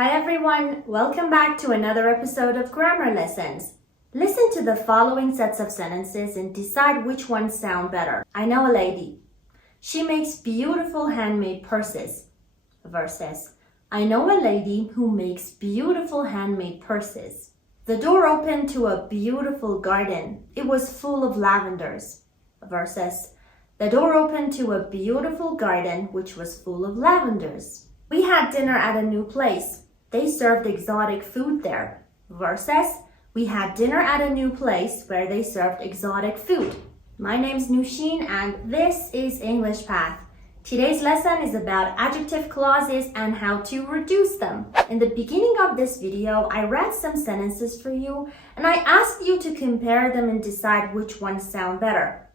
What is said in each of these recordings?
Hi everyone, welcome back to another episode of Grammar Lessons. Listen to the following sets of sentences and decide which ones sound better. I know a lady. She makes beautiful handmade purses. Versus, I know a lady who makes beautiful handmade purses. The door opened to a beautiful garden. It was full of lavenders. Versus, the door opened to a beautiful garden which was full of lavenders. We had dinner at a new place. They served exotic food there. Versus, we had dinner at a new place where they served exotic food. My name's Nushin and this is English Path. Today's lesson is about adjective clauses and how to reduce them. In the beginning of this video, I read some sentences for you and I asked you to compare them and decide which ones sound better.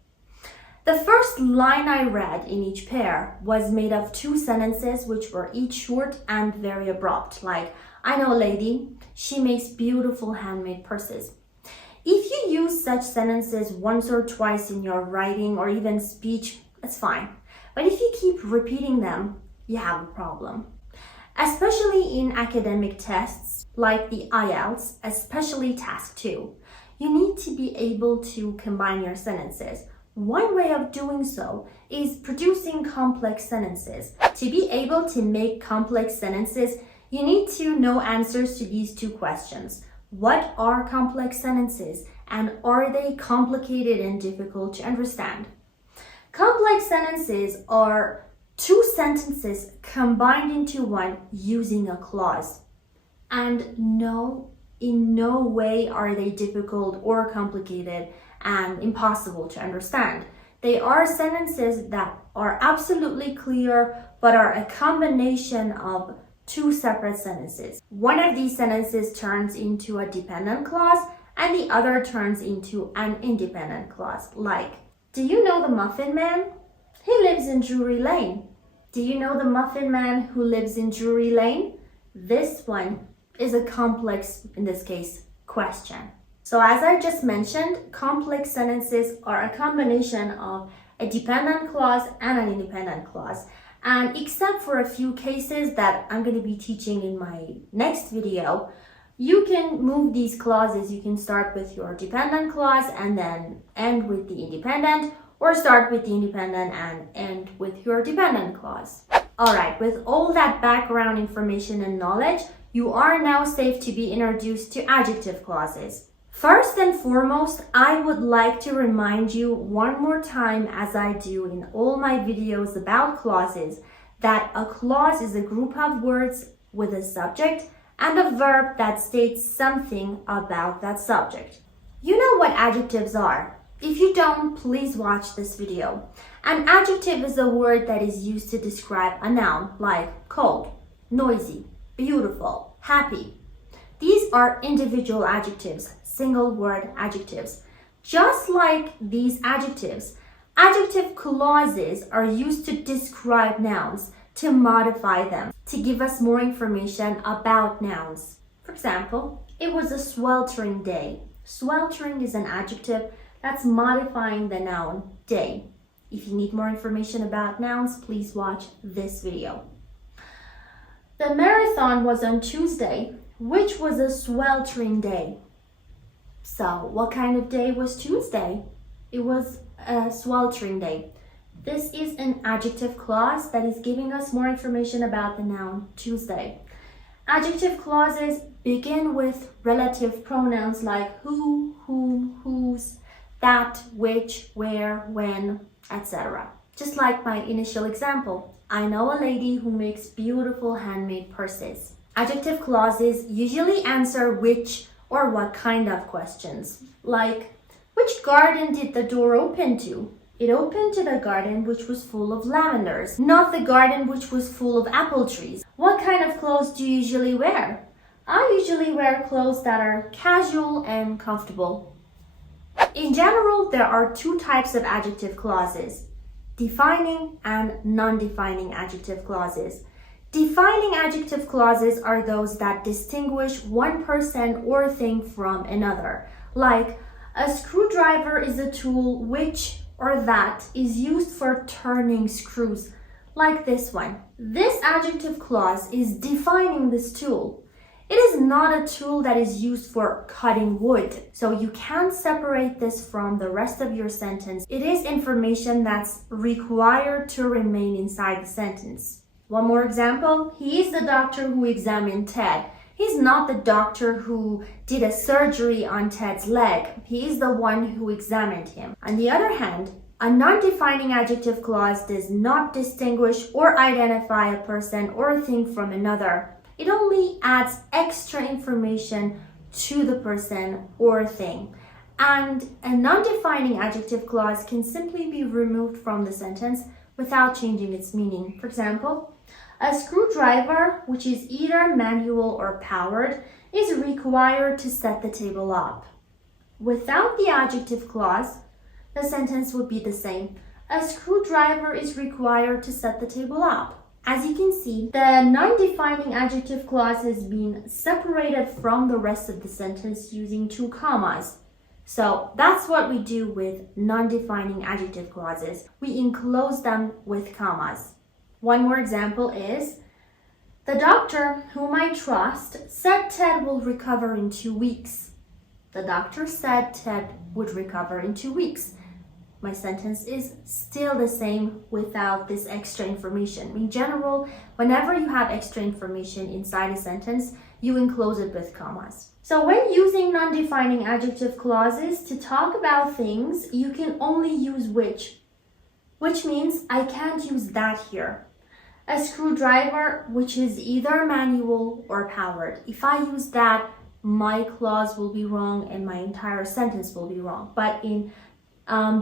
The first line I read in each pair was made of two sentences which were each short and very abrupt, like, I know a lady, she makes beautiful handmade purses. If you use such sentences once or twice in your writing or even speech, it's fine. But if you keep repeating them, you have a problem. Especially in academic tests like the IELTS, especially task 2, you need to be able to combine your sentences. One way of doing so is producing complex sentences. To be able to make complex sentences, you need to know answers to these two questions. What are complex sentences and are they complicated and difficult to understand? Complex sentences are two sentences combined into one using a clause. And no, in no way are they difficult or complicated and impossible to understand. They are sentences that are absolutely clear but are a combination of two separate sentences. One of these sentences turns into a dependent clause and the other turns into an independent clause. Like, do you know the Muffin Man? He lives in Drury Lane. Do you know the Muffin Man who lives in Drury Lane? This one is a complex, in this case, question. So as I just mentioned, complex sentences are a combination of a dependent clause and an independent clause. And except for a few cases that I'm going to be teaching in my next video, you can move these clauses. You can start with your dependent clause and then end with the independent, or start with the independent and end with your dependent clause. All right, with all that background information and knowledge, you are now safe to be introduced to adjective clauses. First and foremost, I would like to remind you one more time, as I do in all my videos about clauses, that a clause is a group of words with a subject and a verb that states something about that subject. You know what adjectives are. If you don't, please watch this video. An adjective is a word that is used to describe a noun, like cold, noisy, beautiful, happy. These are individual adjectives, single word adjectives. Just like these adjectives, adjective clauses are used to describe nouns, to modify them, to give us more information about nouns. For example, it was a sweltering day. Sweltering is an adjective that's modifying the noun day. If you need more information about nouns, please watch this video. The marathon was on Tuesday, which was a sweltering day. So, what kind of day was Tuesday? It was a sweltering day. This is an adjective clause that is giving us more information about the noun Tuesday. Adjective clauses begin with relative pronouns like who, whom, whose, that, which, where, when, etc. Just like my initial example, I know a lady who makes beautiful handmade purses. Adjective clauses usually answer which or what kind of questions, like, which garden did the door open to? It opened to the garden which was full of lavenders, not the garden which was full of apple trees. What kind of clothes do you usually wear? I usually wear clothes that are casual and comfortable. In general, there are two types of adjective clauses, defining and non-defining adjective clauses. Defining adjective clauses are those that distinguish one person or thing from another, like a screwdriver is a tool which or that is used for turning screws, like this one. This adjective clause is defining this tool. It is not a tool that is used for cutting wood, so you can't separate this from the rest of your sentence. It is information that's required to remain inside the sentence. One more example. He is the doctor who examined Ted. He's not the doctor who did a surgery on Ted's leg. He is the one who examined him. On the other hand, a non-defining adjective clause does not distinguish or identify a person or a thing from another. It only adds extra information to the person or thing. And a non-defining adjective clause can simply be removed from the sentence without changing its meaning. For example, a screwdriver, which is either manual or powered, is required to set the table up. Without the adjective clause, the sentence would be the same. A screwdriver is required to set the table up. As you can see, the non-defining adjective clause has been separated from the rest of the sentence using 2 commas. So that's what we do with non-defining adjective clauses. We enclose them with commas. One more example is, the doctor whom I trust said Ted will recover in 2 weeks. The doctor said Ted would recover in 2 weeks. My sentence is still the same without this extra information. In general, whenever you have extra information inside a sentence, you enclose it with commas. So when using non-defining adjective clauses to talk about things, you can only use which means I can't use that here. A screwdriver, which is either manual or powered. If I use that, my clause will be wrong and my entire sentence will be wrong. But in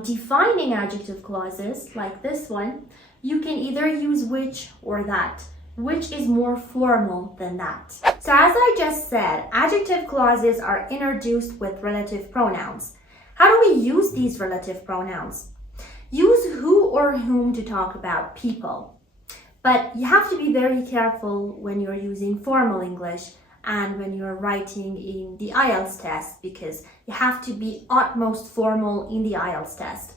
defining adjective clauses like this one, you can either use which or that. Which is more formal than that. So as I just said, adjective clauses are introduced with relative pronouns. How do we use these relative pronouns? Use who or whom to talk about people. But you have to be very careful when you're using formal English and when you're writing in the IELTS test, because you have to be utmost formal in the IELTS test.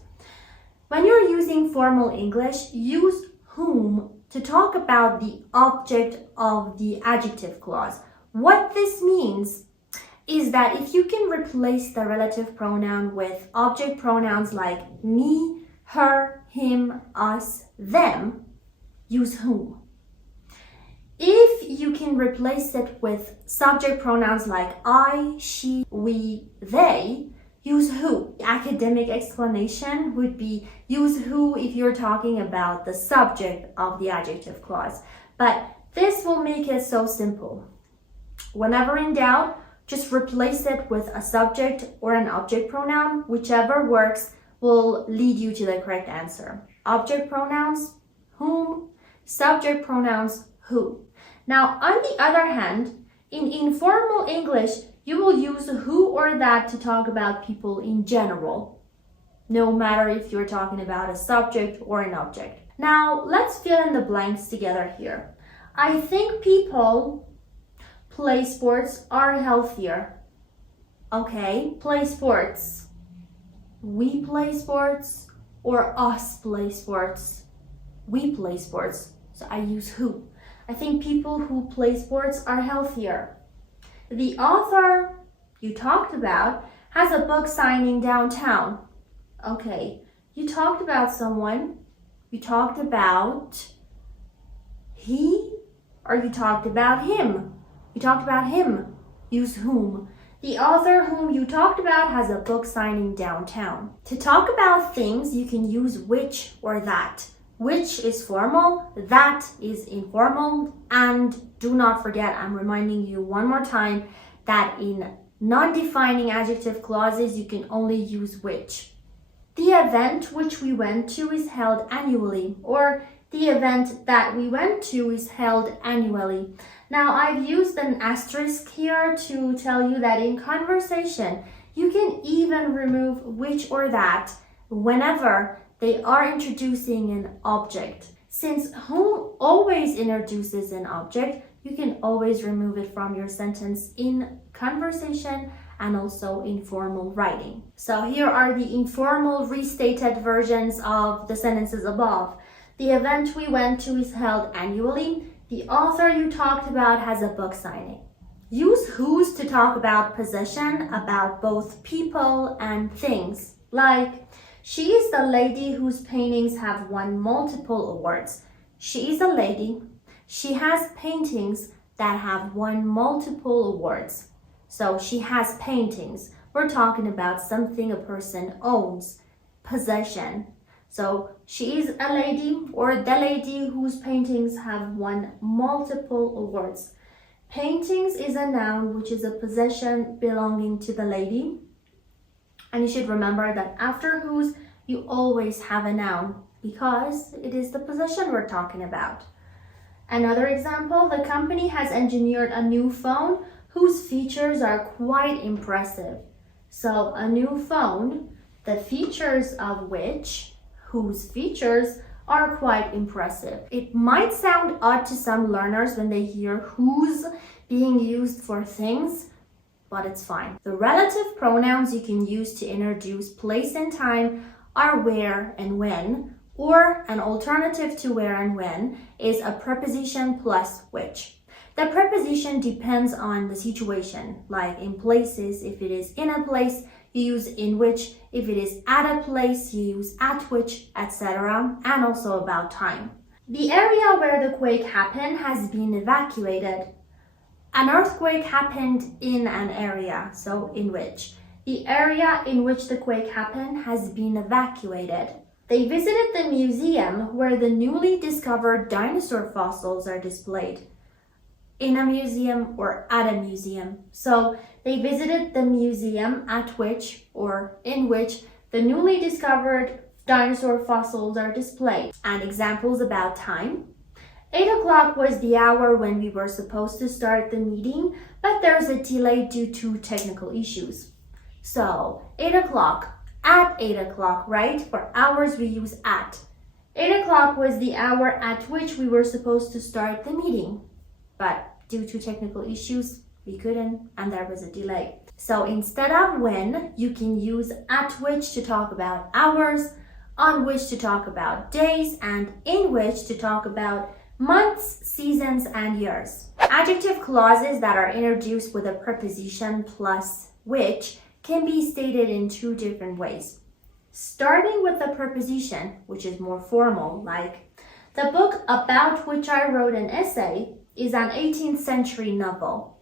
When you're using formal English, use whom to talk about the object of the adjective clause. What this means is that if you can replace the relative pronoun with object pronouns like me, her, him, us, them, use whom. If you can replace it with subject pronouns like I, she, we, they, use who. The academic explanation would be use who if you're talking about the subject of the adjective clause. But this will make it so simple. Whenever in doubt, just replace it with a subject or an object pronoun. Whichever works will lead you to the correct answer. Object pronouns, whom. Subject pronouns, who. Now, on the other hand, in informal English, you will use who or that to talk about people in general, no matter if you're talking about a subject or an object. Now, let's fill in the blanks together here. I think people play sports are healthier. Okay, play sports. We play sports or us play sports. We play sports. So I use who. I think people who play sports are healthier. The author you talked about has a book signing downtown. Okay, you talked about someone. You talked about he or you talked about him. You talked about him. Use whom. The author whom you talked about has a book signing downtown. To talk about things, you can use which or that. Which is formal, that is informal, and do not forget, I'm reminding you one more time that in non-defining adjective clauses, you can only use which. The event which we went to is held annually, or the event that we went to is held annually. Now, I've used an asterisk here to tell you that in conversation, you can even remove which or that whenever they are introducing an object. Since whom always introduces an object, you can always remove it from your sentence in conversation and also in formal writing. So here are the informal restated versions of the sentences above. The event we went to is held annually. The author you talked about has a book signing. Use whose to talk about possession, about both people and things. Like, she is the lady whose paintings have won multiple awards. She is a lady. She has paintings that have won multiple awards. So she has paintings. We're talking about something a person owns, possession. So she is a lady or the lady whose paintings have won multiple awards. Paintings is a noun which is a possession belonging to the lady. And you should remember that after whose, you always have a noun because it is the possession we're talking about. Another example, the company has engineered a new phone whose features are quite impressive. So a new phone, the features of which, whose features are quite impressive. It might sound odd to some learners when they hear whose being used for things, but it's fine. The relative pronouns you can use to introduce place and time are where and when, or an alternative to where and when is a preposition plus which. The preposition depends on the situation, like in places, if it is in a place, you use in which, if it is at a place, you use at which, etc., and also about time. The area where the quake happened has been evacuated. An earthquake happened in an area, so in which. The area in which the quake happened has been evacuated. They visited the museum where the newly discovered dinosaur fossils are displayed. In a museum or at a museum. So they visited the museum at which or in which the newly discovered dinosaur fossils are displayed. And examples about time. 8 o'clock was the hour when we were supposed to start the meeting, but there's a delay due to technical issues. So 8 o'clock, at 8 o'clock, right? For hours we use at. 8 o'clock was the hour at which we were supposed to start the meeting, but due to technical issues, we couldn't and there was a delay. So instead of when, you can use at which to talk about hours, on which to talk about days, and in which to talk about months, seasons, and years. Adjective clauses that are introduced with a preposition plus which can be stated in two different ways. Starting with the preposition, which is more formal, like the book about which I wrote an essay is an 18th century novel.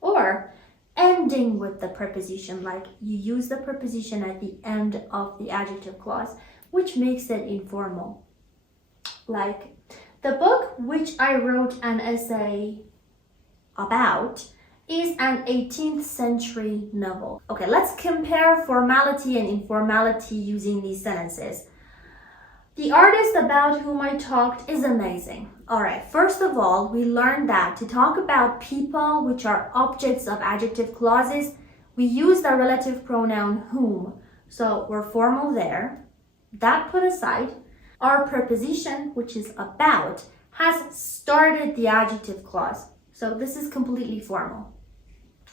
Or ending with the preposition, like you use the preposition at the end of the adjective clause, which makes it informal. Like, the book which I wrote an essay about is an 18th century novel. Okay, let's compare formality and informality using these sentences. The artist about whom I talked is amazing. All right, first of all, we learned that to talk about people which are objects of adjective clauses, we use the relative pronoun whom. So we're formal there. That put aside, our preposition, which is about, has started the adjective clause. So this is completely formal.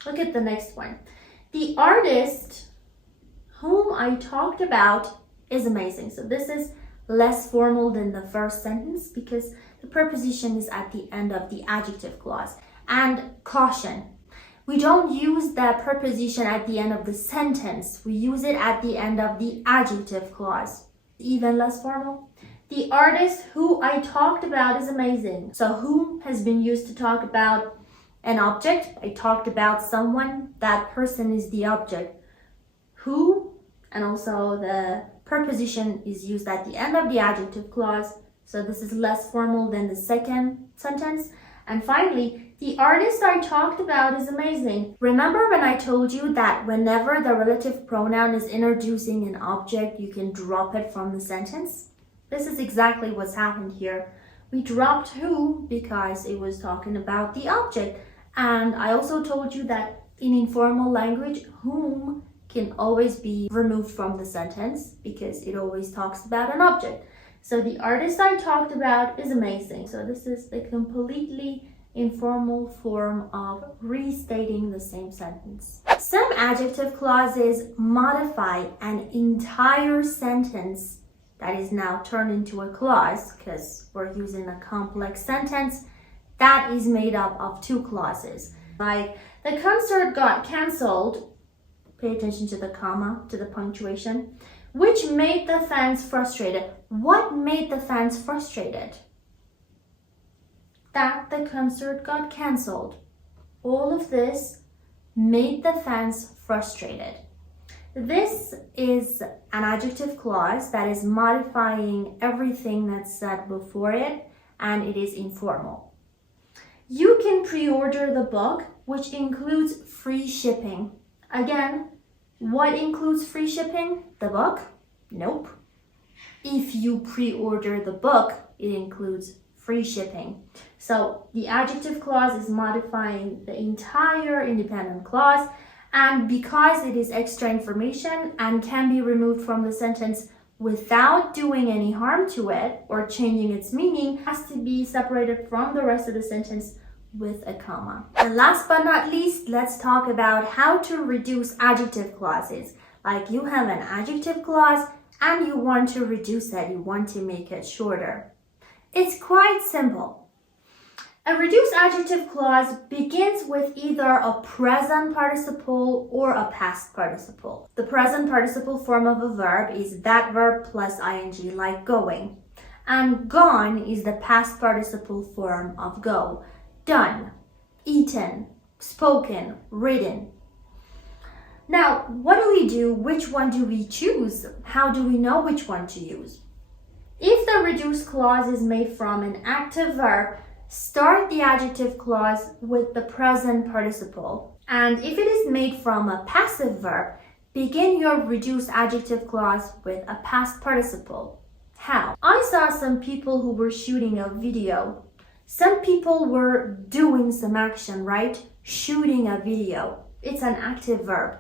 Look at the next one. The artist whom I talked about is amazing. So this is less formal than the first sentence because the preposition is at the end of the adjective clause. And caution, we don't use the preposition at the end of the sentence. We use it at the end of the adjective clause. Even less formal. The artist who I talked about is amazing. So who has been used to talk about an object. I talked about someone. That person is the object. Who, and also the preposition is used at the end of the adjective clause. So this is less formal than the second sentence. And finally, the artist I talked about is amazing. Remember when I told you that whenever the relative pronoun is introducing an object, you can drop it from the sentence? This is exactly what's happened here. We dropped who because it was talking about the object. And I also told you that in informal language, whom can always be removed from the sentence because it always talks about an object. So the artist I talked about is amazing. So this is a completely informal form of restating the same sentence. Some adjective clauses modify an entire sentence that is now turned into a clause because we're using a complex sentence that is made up of two clauses. Like, the concert got cancelled. Pay attention to the comma, to the punctuation, which made the fans frustrated. What made the fans frustrated? That the concert got cancelled. All of this made the fans frustrated. This is an adjective clause that is modifying everything that's said before it, and it is informal. You can pre-order the book, which includes free shipping. Again, what includes free shipping? The book? Nope. If you pre-order the book, it includes free shipping. So the adjective clause is modifying the entire independent clause, and because it is extra information and can be removed from the sentence without doing any harm to it or changing its meaning, it has to be separated from the rest of the sentence with a comma. And last but not least, let's talk about how to reduce adjective clauses. Like, you have an adjective clause and you want to reduce it, you want to make it shorter. It's quite simple. A reduced adjective clause begins with either a present participle or a past participle. The present participle form of a verb is that verb plus ing, like going. And gone is the past participle form of go. Done, eaten, spoken, written. Now, what do we do? Which one do we choose? How do we know which one to use? If the reduced clause is made from an active verb, start the adjective clause with the present participle. And if it is made from a passive verb, begin your reduced adjective clause with a past participle. How? I saw some people who were shooting a video. Some people were doing some action, right? Shooting a video. It's an active verb.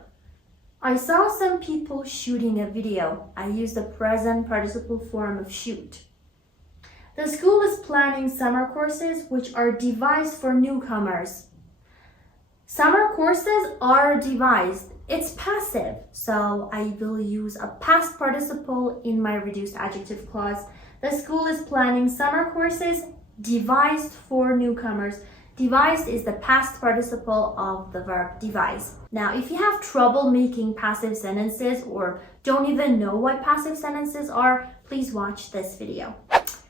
I saw some people shooting a video. I use the present participle form of shoot. The school is planning summer courses which are devised for newcomers. Summer courses are devised. It's passive, so I will use a past participle in my reduced adjective clause. The school is planning summer courses devised for newcomers. Devised is the past participle of the verb devise. Now, if you have trouble making passive sentences or don't even know what passive sentences are, please watch this video.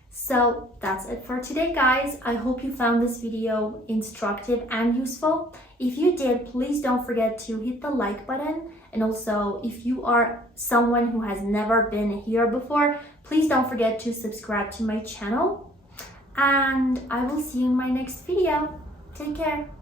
So that's it for today, guys. I hope you found this video instructive and useful. If you did, please don't forget to hit the like button. And also, if you are someone who has never been here before, please don't forget to subscribe to my channel. And I will see you in my next video. Take care.